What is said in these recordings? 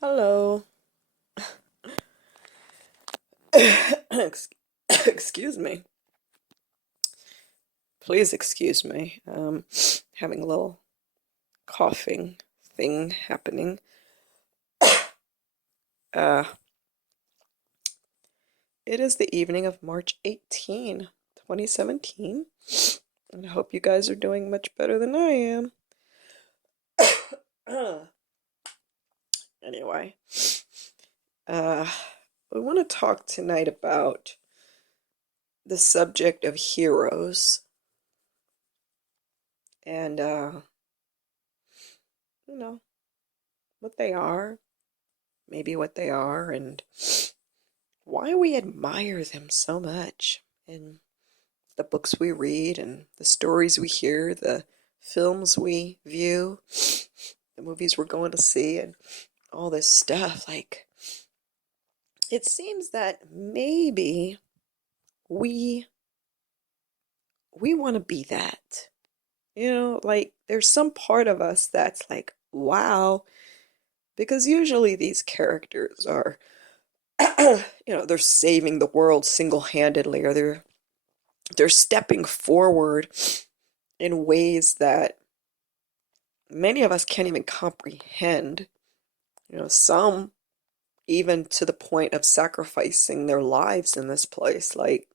Hello. Excuse me. Please excuse me. Having a little coughing thing happening. Uh, it is the evening of March 18, 2017, and I hope you guys are doing much better than I am. Anyway, uh, we want to talk tonight about the subject of heroes and, you know, what they are, maybe what they are, and why we admire them so much in the books we read and the stories we hear, the films we view, the movies we're going to see, and all this stuff. Like, it seems that maybe we we want to be that. Like there's some part of us that's like, wow, because usually these characters are they're saving the world single-handedly, or they're stepping forward in ways that many of us can't even comprehend. Some even to the point of sacrificing their lives in this place. Like,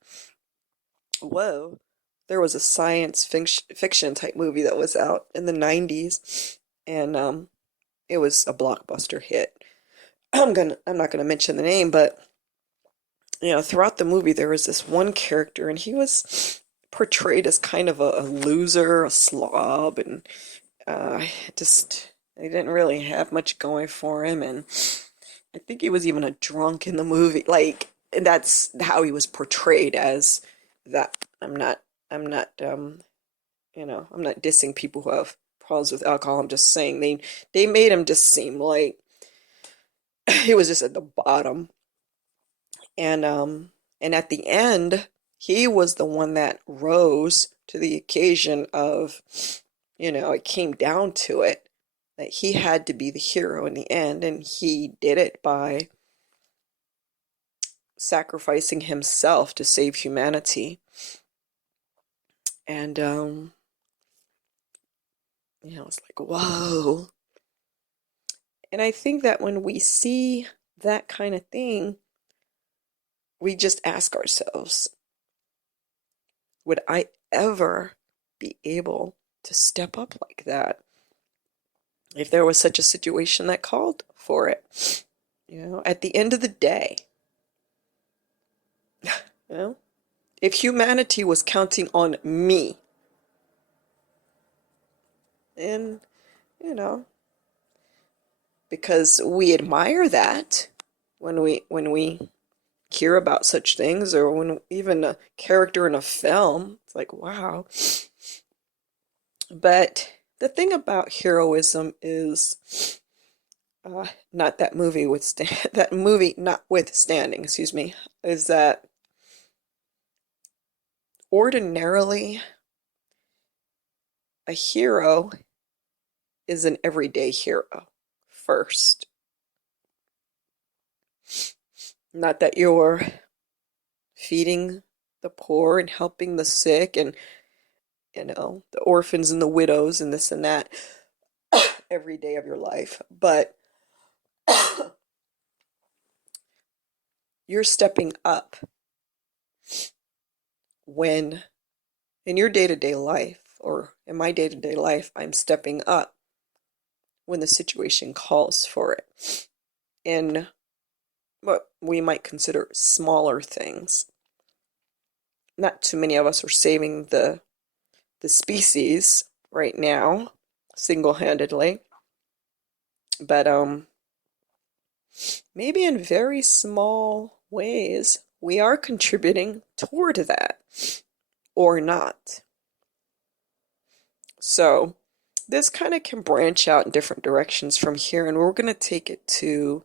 whoa, there was a science fiction type movie that was out in the 90s, and it was a blockbuster hit. I'm not gonna mention the name, but throughout the movie there was this one character, and he was portrayed as kind of a loser, a slob, and just he didn't really have much going for him, and I think he was even a drunk in the movie. Like, and that's how he was portrayed as that. I'm not dissing people who have problems with alcohol. I'm just saying they made him just seem like he was just at the bottom. And at the end, he was the one that rose to the occasion of, it came down to it that he had to be the hero in the end, and he did it by sacrificing himself to save humanity. And it's like, whoa. And I think that when we see that kind of thing, we just ask ourselves, would I ever be able to step up like that if there was such a situation that called for it? At the end of the day, you know, if humanity was counting on me, and, you know, because we admire that when we hear about such things, or when even a character in a film, it's like, wow. But the thing about heroism is, not that movie that movie notwithstanding, excuse me, is that ordinarily a hero is an everyday hero first. Not that you're feeding the poor and helping the sick and, the orphans and the widows and this and that every day of your life, but you're stepping up when in your day-to-day life, or in my day-to-day life, I'm stepping up when the situation calls for it in what we might consider smaller things. Not too many of us are saving the species right now single-handedly, but maybe in very small ways we are contributing toward that, or not. So this kind of can branch out in different directions from here, and we're going to take it to,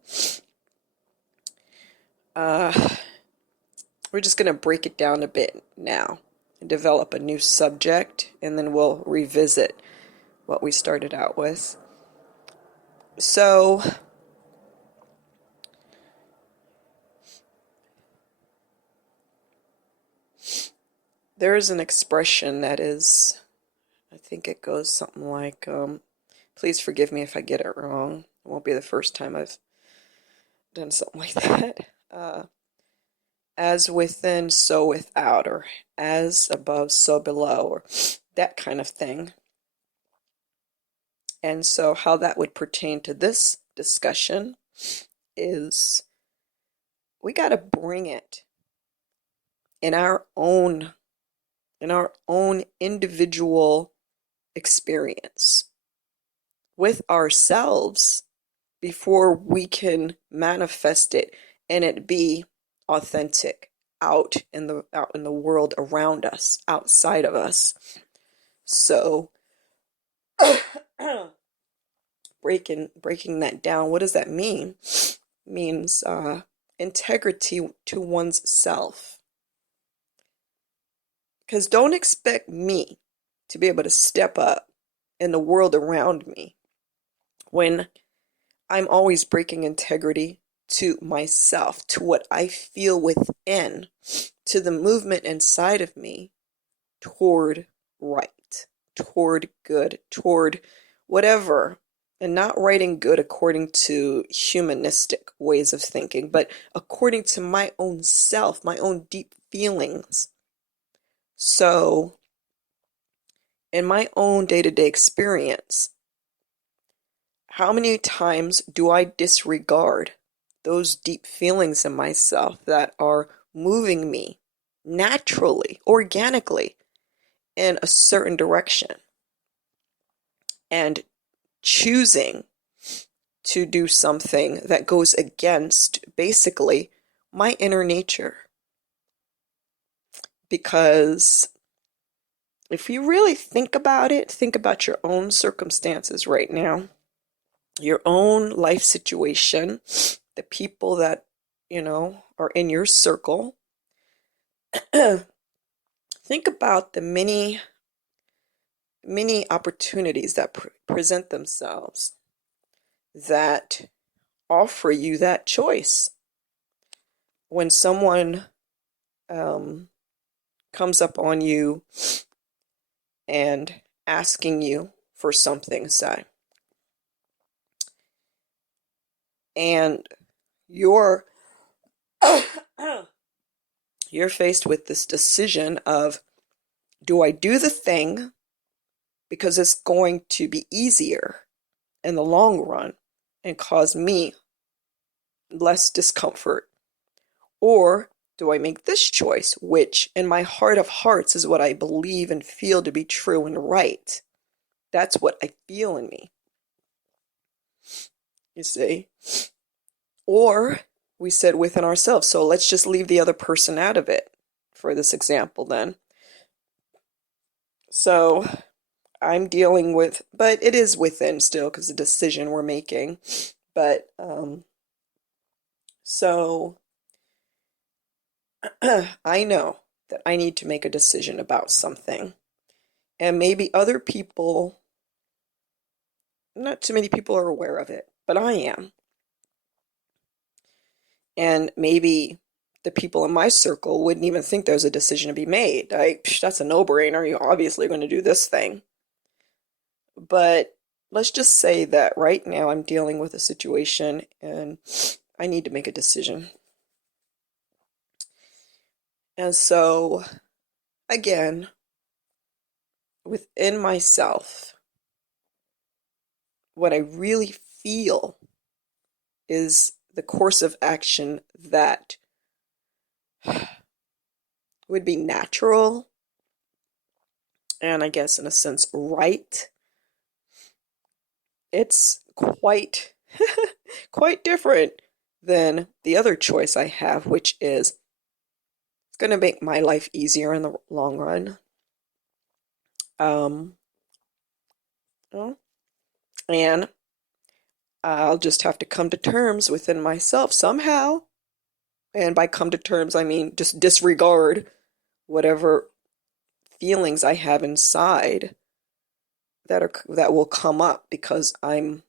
we're just going to break it down a bit now and develop a new subject, and then we'll revisit what we started out with. So There is an expression that is, I think it goes something like, please forgive me if I get it wrong. It won't be the first time I've done something like that. As within, so without, or as above, so below, or that kind of thing. And so, how that would pertain to this discussion is we got to bring it in our own individual experience with ourselves before we can manifest it and it be authentic out in the world around us, outside of us. So breaking that down, what does that mean? It means integrity to one's self. Because don't expect me to be able to step up in the world around me when I'm always breaking integrity to myself, to what I feel within, to the movement inside of me toward right, toward good, toward whatever. And not writing good according to humanistic ways of thinking, but according to my own self, my own deep feelings. So, in my own day-to-day experience, how many times do I disregard those deep feelings in myself that are moving me naturally, organically, in a certain direction, and choosing to do something that goes against basically my inner nature? Because if you really think about it, think about your own circumstances right now, your own life situation, the people that, are in your circle. Think about the many, many opportunities that present themselves that offer you that choice. When someone comes up on you and asking you for something, say, and you're you're faced with this decision of, do I do the thing because it's going to be easier in the long run and cause me less discomfort? Or do I make this choice, which in my heart of hearts is what I believe and feel to be true and right? That's what I feel in me. You see? Or we said within ourselves. So let's just leave the other person out of it for this example then. So I'm dealing with, but it is within still because the decision we're making. But so I know that I need to make a decision about something. And maybe other people, not too many people are aware of it, but I am. And maybe the people in my circle wouldn't even think there's a decision to be made. That's a no-brainer. You're obviously going to do this thing. But let's just say that right now I'm dealing with a situation and I need to make a decision. And so, again, within myself, what I really feel is the course of action that would be natural and, I guess in a sense, right. It's quite quite different than the other choice I have, which is it's going to make my life easier in the long run. And I'll just have to come to terms within myself somehow. And by come to terms, I mean just disregard whatever feelings I have inside that will come up because I'm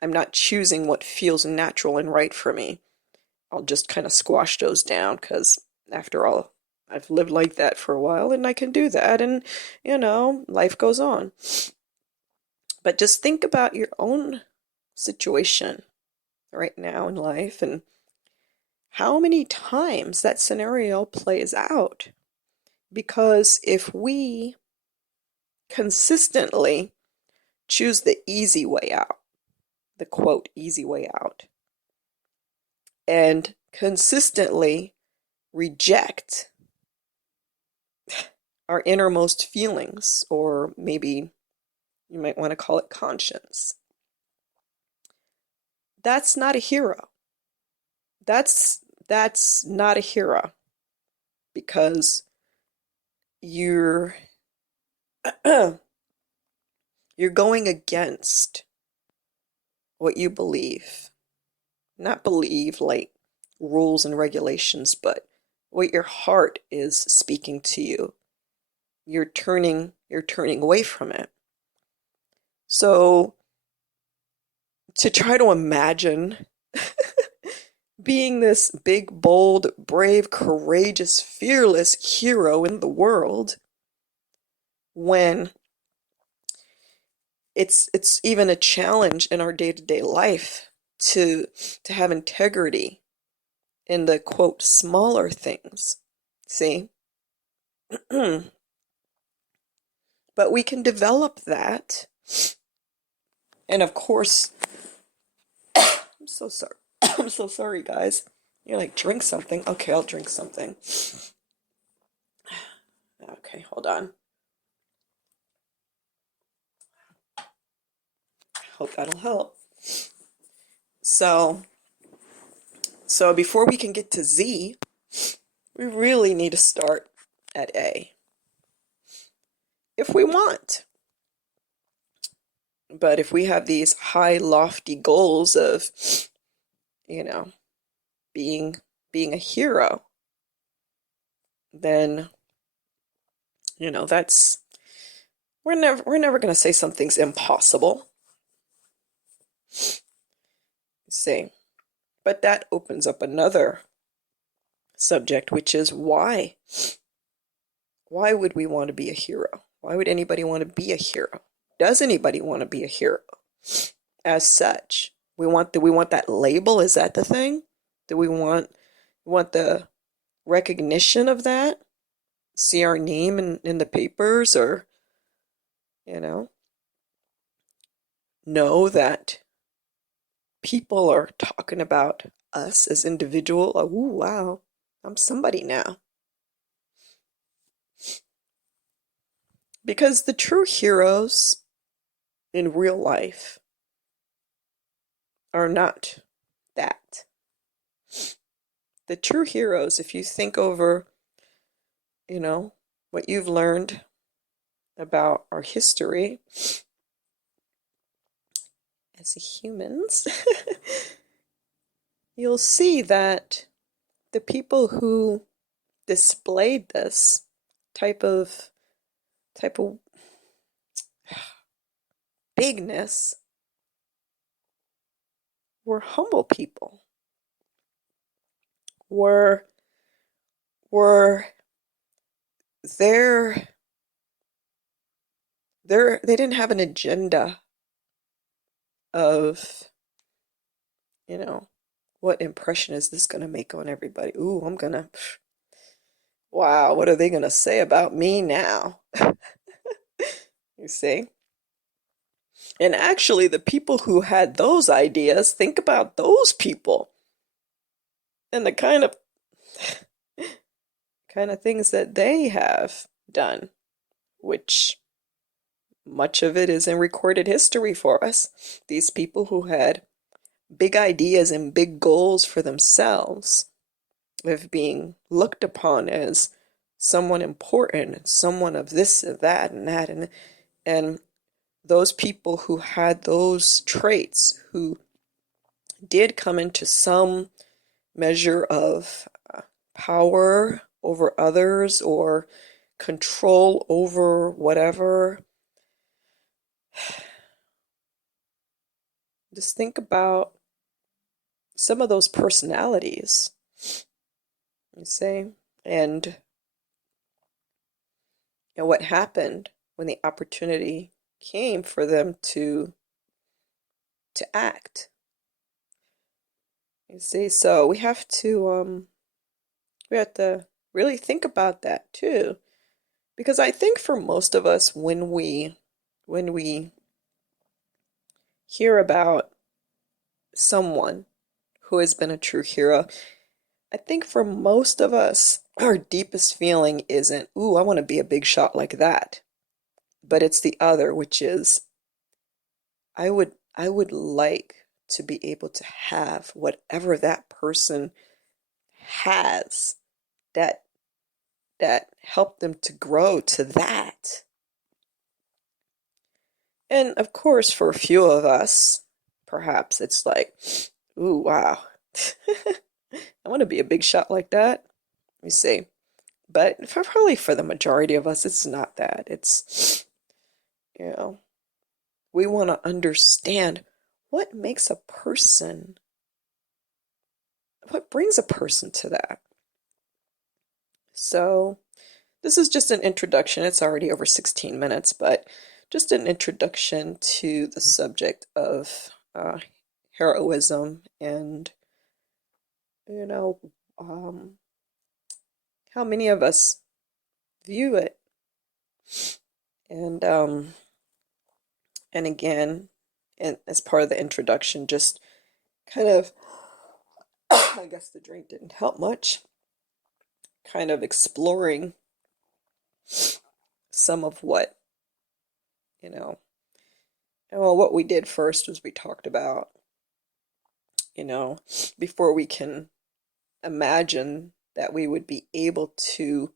not choosing what feels natural and right for me. I'll just kind of squash those down because after all, I've lived like that for a while and I can do that, and life goes on. But just think about your own situation right now in life and how many times that scenario plays out. Because if we consistently choose the easy way out, the quote, easy way out, and consistently reject our innermost feelings, or maybe you might want to call it conscience, that's not a hero. That's not a hero, because you're you're going against what you believe. Not believe like rules and regulations, but what your heart is speaking to you. You're turning away from it. So to try to imagine being this big, bold, brave, courageous, fearless hero in the world, when it's even a challenge in our day-to-day life to have integrity in the quote smaller things. See? But we can develop that. And of course, I'm so sorry. I'm so sorry, guys. You're like, drink something. Okay, I'll drink something. Okay, hold on. Hope that'll help. So before we can get to Z, we really need to start at A, if we want. But if we have these high, lofty goals of, you know, being a hero, then, that's, we're never going to say something's impossible. See, but that opens up another subject, which is why. Why would we want to be a hero? Why would anybody want to be a hero? Does anybody want to be a hero as such? We want that label? Is that the thing? Do we want the recognition of that? See our name in the papers, or know that people are talking about us as individual. Oh, wow, I'm somebody now. Because the true heroes in real life are not that. The true heroes, if you think over, what you've learned about our history as humans, you'll see that the people who displayed this type of bigness were humble people. Were there they didn't have an agenda of, what impression is this going to make on everybody? Ooh, wow, what are they going to say about me now? You see? And actually, the people who had those ideas, think about those people and the kind of things that they have done, which much of it is in recorded history for us. These people who had big ideas and big goals for themselves, of being looked upon as someone important, someone of this and that and that, and those people who had those traits, who did come into some measure of power over others or control over whatever. Just think about some of those personalities, you see, and And what happened when the opportunity came for them to act. You see, so we have to really think about that too. Because I think for most of us when we hear about someone who has been a true hero, I think for most of us our deepest feeling isn't, ooh, I want to be a big shot like that. But it's the other, which is I would like to be able to have whatever that person has that that helped them to grow to that. And of course, for a few of us, perhaps it's like, ooh, wow. I want to be a big shot like that. You see. But probably for the majority of us, it's not that. It's, you know, we want to understand what makes a person, what brings a person to that. So, this is just an introduction. It's already over 16 minutes, but just an introduction to the subject of heroism and, you know, um, how many of us view it. And and again, and as part of the introduction, just kind of, I guess the drink didn't help much, kind of exploring some of what, you know, well, what we did first was we talked about, you know, before we can imagine that we would be able to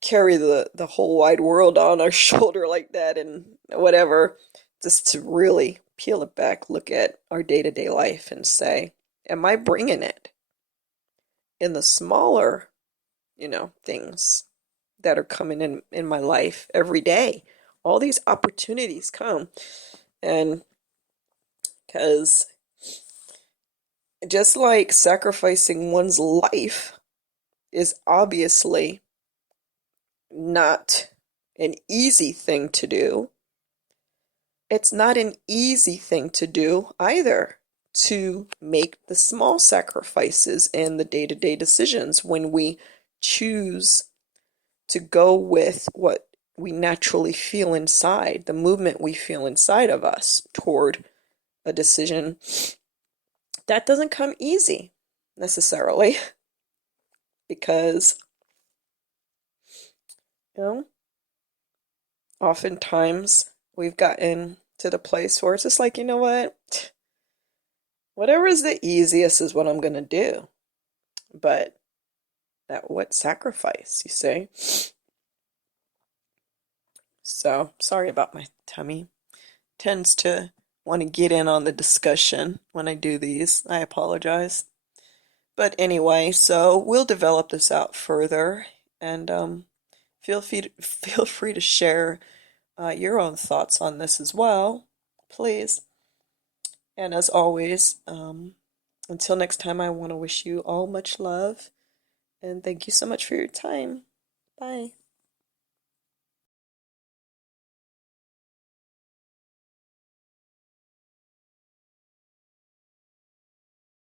carry the whole wide world on our shoulder like that and whatever, just to really peel it back, look at our day-to-day life and say, am I bringing it in the smaller, things that are coming in my life every day? All these opportunities come, and because just like sacrificing one's life is obviously not an easy thing to do, it's not an easy thing to do either, to make the small sacrifices in the day-to-day decisions when we choose to go with what we naturally feel inside, the movement we feel inside of us toward a decision. That doesn't come easy necessarily because, you know, oftentimes we've gotten to the place where it's just like, you know what? Whatever is the easiest is what I'm going to do. But at what sacrifice, you say? So, sorry about my tummy. Tends to want to get in on the discussion when I do these. I apologize. But anyway, so we'll develop this out further, and feel free to share your own thoughts on this as well, please. And as always, until next time, I want to wish you all much love, and thank you so much for your time. Bye.